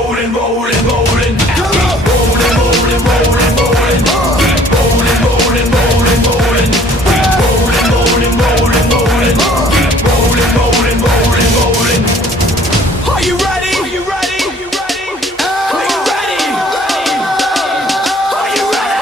rolling, rolling, rolling. Keep rolling, rolling, rolling, rolling. Keep rolling, rolling, rolling, rolling. Keep rolling, rolling, rolling, rolling. Keep rolling, rolling, rolling, rolling. Are you ready? Are you ready? Are you ready? Are you ready? Are you ready?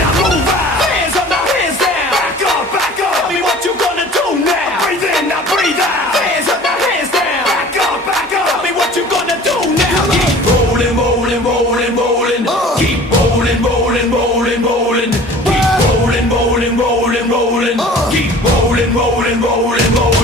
Now move out. Hands up, now hands down. Back up, back up. Tell me what you gonna do now. Breathe in, now breathe out. Hands up, now hands down. Back up, back up. Tell me what you gonna do now. Keep rolling, rolling, rolling, rolling. Keep rolling, rolling, rolling, rolling. Keep rolling, rolling, rolling, rolling. Keep rolling, rolling, rolling, rolling.